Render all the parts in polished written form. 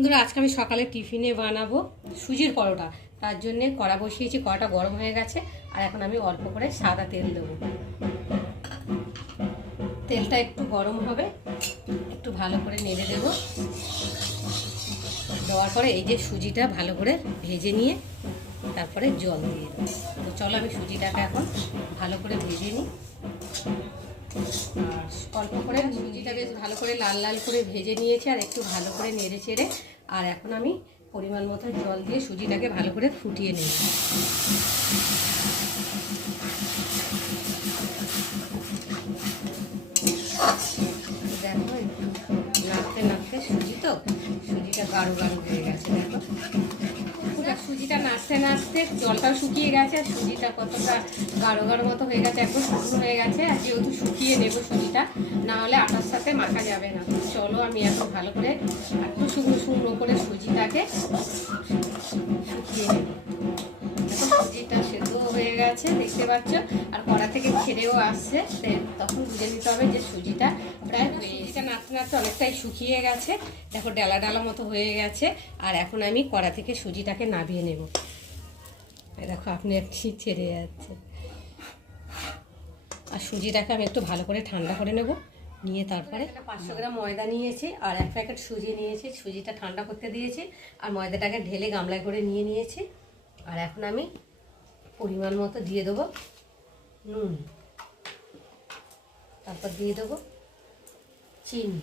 বন্ধুরা, আজকে আমি সকালে টিফিনে বানাবো সুজির পরোটা। তার জন্যে কড়া বসিয়েছি, কড়াটা গরম হয়ে গেছে। আর এখন আমি অল্প করে সাদা তেল দেবো। তেলটা একটু গরম হবে, একটু ভালো করে নেড়ে দেবো। দেওয়ার পরে এই যে সুজিটা ভালো করে ভেজে নিয়ে তারপরে জল দিয়ে দেবো। তো চলো আমি সুজিটাকে এখন ভালো করে ভেজে নিই। আর অল্প করে সুজিটা বেশ ভালো করে লাল লাল করে ভেজে নিয়েছি, আর একটু ভালো করে নেড়ে চেড়ে আর এখন আমি পরিমাণ মতো জল দিয়ে সুজিটাকে ভালো করে ফুটিয়ে নেব। দেখো একটু নাড়তে নাড়তে সুজিটা গাঢ় গাঢ় হয়ে গেছে। দেখো সুজিটা নাড়তে নাড়তে জলটাও শুকিয়ে গেছে, আর সুজিটা কতটা গাঢ় গাঢ় মতো হয়ে গেছে, একদম শুকনো হয়ে গেছে। আর যেহেতু শুকিয়ে নেব সুজিটা, না হলে আটার সাথে মাখা যাবে না। চলো আমি এখন ভালো করে একটু শুকনো শুকনো করে সুজিটাকে শুকিয়ে নেব। সুজিটা সেদ্ধ হয়ে গেছে দেখতে পাচ্ছ, আর কড়া থেকে ছেড়েও আসছে। তখন বুঝে নিতে হবে যে সুজিটা প্রায় সুজিটা নাড়তে নাড়তে অনেকটাই শুকিয়ে গেছে। দেখো ডালা ডালা মতো হয়ে গেছে। আর এখন আমি কড়া থেকে সুজিটাকে নামিয়ে নেব। দেখো আপনি একটি ছেড়ে যাচ্ছে। আর সুজিটাকে আমি একটু ভালো করে ঠান্ডা করে নেব, নিয়ে তারপরে 500 গ্রাম ময়দা নিয়েছি আর 1 প্যাকেট সুজি নিয়েছি। সুজিটা ঠান্ডা করতে দিয়েছি আর ময়দাটাকে ঢেলে গামলায় করে নিয়ে নিয়েছি। আর এখন আমি পরিমাণ মতো দিয়ে দেবো নুন, তারপর দিয়ে দেবো চিনি,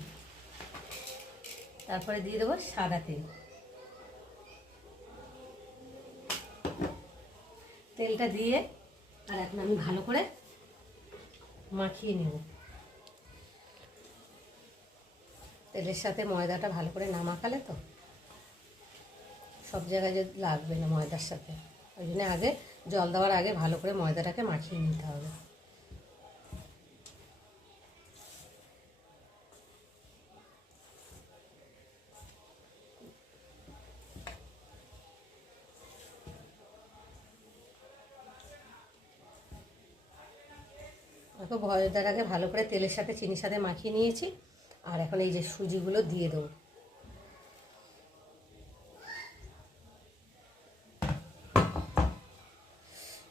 তারপরে দিয়ে দেবো সাদা তেল। তেলটা দিয়ে আর এখন আমি ভালো করে মাখিয়ে নেব। তেলের সাথে ময়দাটা ভালো করে না মাখালে তো সব জায়গায় যে লাগবে না ময়দার সাথে, ওই জন্য আগে জল দেওয়ার আগে ভালো করে ময়দাটাকে মাখিয়ে নিতে হবে। দেখো ময়দাটাকে ভালো করে তেলের সাথে চিনির সাথে মাখিয়ে নিয়েছি। আর এখন এই যে সুজিগুলো দিয়ে দেবো।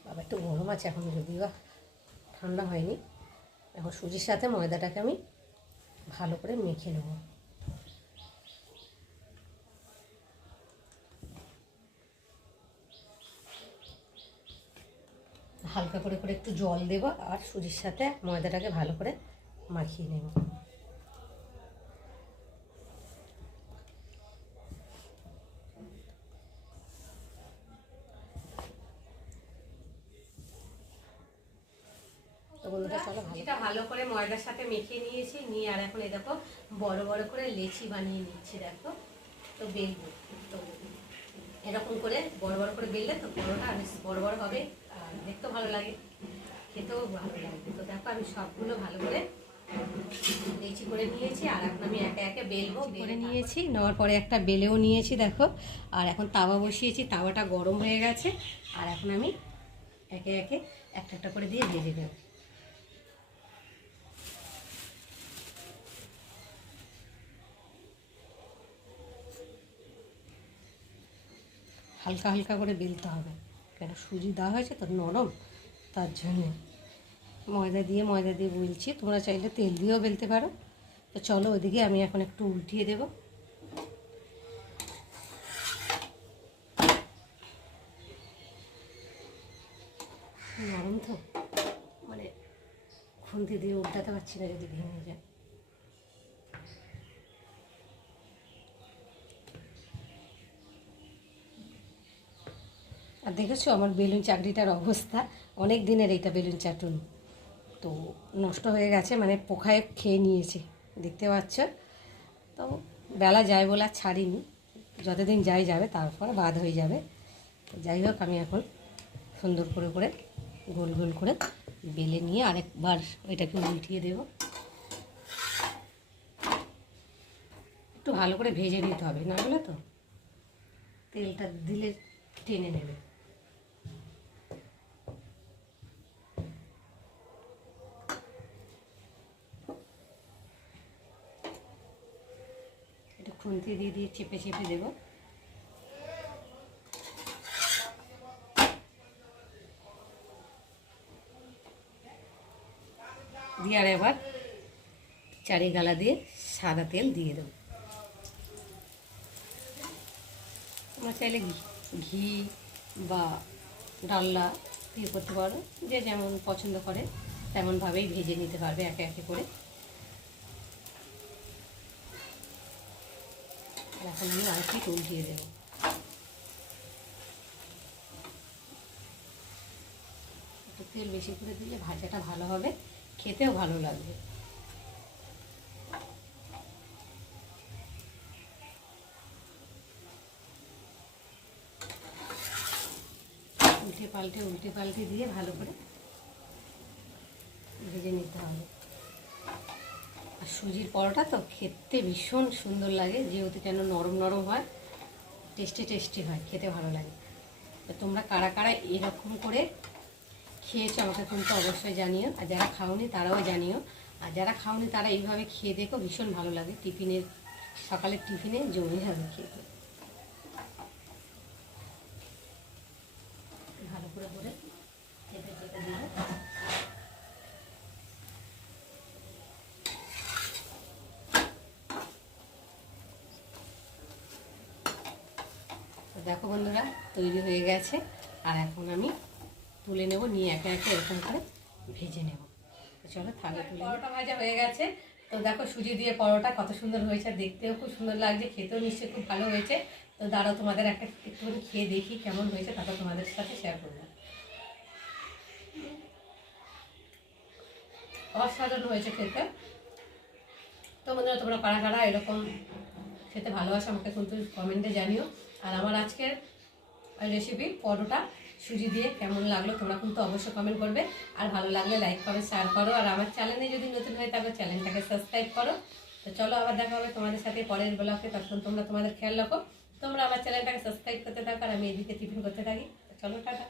বাবা একটু গরম আছে এখন, যদিও ঠান্ডা হয়নি। এখন সুজির সাথে ময়দাটাকে আমি ভালো করে মেখে নেব। হালকা করে করে একটু জল দেব আর সুজির সাথে ময়দাটাকে ভালো করে মাখিয়ে নেব। তো বন্ধুরা চলো ভালো করে ময়দার সাথে মেখে নিয়েছি, নিয়ে আর এখন এই দেখো বড় বড় করে লেচি বানিয়ে নিচ্ছি। দেখো তো বেলবো, তো এরকম করে বড় বড় করে বেললে তো পরোটা বেশ বড় বড় হবে, আর দেখতেও ভালো লাগে, খেতেও ভালো লাগবে। তো দেখো আমি সবগুলো ভালো করে লেচি করে নিয়েছি, আর এখন আমি একে একে বেলবো। বেলে নিয়েছি, নেওয়ার পরে একটা বেলেও নিয়েছি দেখো। আর এখন তাওয়া বসিয়েছি, তাওয়াটা গরম হয়ে গেছে। আর এখন আমি একে একে একটা একটা করে দিয়ে ভেজে দেব। হালকা হালকা করে বেলতে হবে, কেন সুজি দেওয়া হয়েছে তো নরম, তার জন্যে ময়দা দিয়ে বলছি। তোমরা চাইলে তেল দিয়েও বেলতে পারো। তো চলো ওইদিকে আমি এখন একটু উল্টিয়ে দেব। নরম তো, মানে খুন্তি দিয়ে উল্টাতে পারছি না, যদি ভেঙে যায়। আর দেখেছো আমার বেলুন চাকরিটার অবস্থা, অনেক দিনের এইটা বেলুন চাটুন, তো নষ্ট হয়ে গেছে, মানে পোকায় খেয়ে নিয়েছে দেখতে পাচ্ছ। তো বেলা যায় বলে আর ছাড়িনি, যতদিন যাবে তারপর বাদ হয়ে যাবে। যাই হোক আমি এখন সুন্দর করে করে গোল গোল করে বেলে নিয়ে আরেকবার ওইটাকে উল্টিয়ে দেব। একটু ভালো করে ভেজে নিতে হবে, না হলে তো তেলটা দিলে টেনে নেবে। খুন্তি দিয়ে দিয়ে চেপে চেপে দেবো। দিয়ে আর এবার চারিগালা দিয়ে সাদা তেল দিয়ে দেবো। তোমরা চাইলে ঘি বা ডালনা দিয়ে করতে পারো, যে যেমন পছন্দ করে তেমনভাবেই ভেজে নিতে পারবে একে একে করে। এখন আমি আর কি উল্টিয়ে দেবো। একটু তেল বেশি করে দিলে ভাজাটা ভালো হবে, খেতেও ভালো লাগবে। উল্টে পাল্টে দিয়ে ভালো করে ভেজে নিতে হবে। আর সুজির পরোটা তো খেতে ভীষণ সুন্দর লাগে, যেহেতু যেন নরম নরম হয়, টেস্টি হয়, খেতে ভালো লাগে। তো তোমরা কারা কারা এরকম করে খেয়েছো আমাকে কিন্তু অবশ্যই জানিও, আর যারা খাওনি তারাও জানিও। আর যারা খাওনি তারা এইভাবে খেয়ে দেখো, ভীষণ ভালো লাগে। সকালের টিফিনে জমে যাবে খেতে। ভালো করে করে চেপে চেপে দিলে দেখো বন্ধুরা তৈরি হয়ে গেছে। আর এখন আমি তুলে নেব, নিয়ে একে একে এরকম করে ভেজে নেব। তো চলো থালে তুলে। পরোটা ভাজা হয়ে গেছে। তো দেখো সুজি দিয়ে পরোটা কত সুন্দর হয়েছে, দেখতেও খুব সুন্দর লাগছে, খেতেও নিশ্চয়ই খুব ভালো হয়েছে। তো দাঁড়াও তোমাদের একটুখানি খেয়ে দেখি কেমন হয়েছে, তারপর তোমাদের সাথে শেয়ার করবো। অসাধারণ হয়েছে খেতে। তো বন্ধুরা তোমরা কারা কারা এরকম খেতে ভালোবাসো আমাকে কিন্তু কমেন্টে জানিও। আর আমার আজকের রেসিপি পরোটা সুজি দিয়ে কেমন লাগলো তোমরা কিন্তু অবশ্যই কমেন্ট করবে। আর ভালো লাগলে লাইক করো, শেয়ার করো। আর আমার চ্যানেলে যদি নতুন হয় তাহলে চ্যানেলটাকে সাবস্ক্রাইব করো। তো চলো আবার দেখা হবে তোমাদের সাথে পরের ব্লগে। তখন তোমরা তোমাদের খেয়াল রাখো, তোমরা আমার চ্যানেলটাকে সাবস্ক্রাইব করতে থাকো আর আমি এদিকে টিফিন করতে থাকি। চলো টাটা।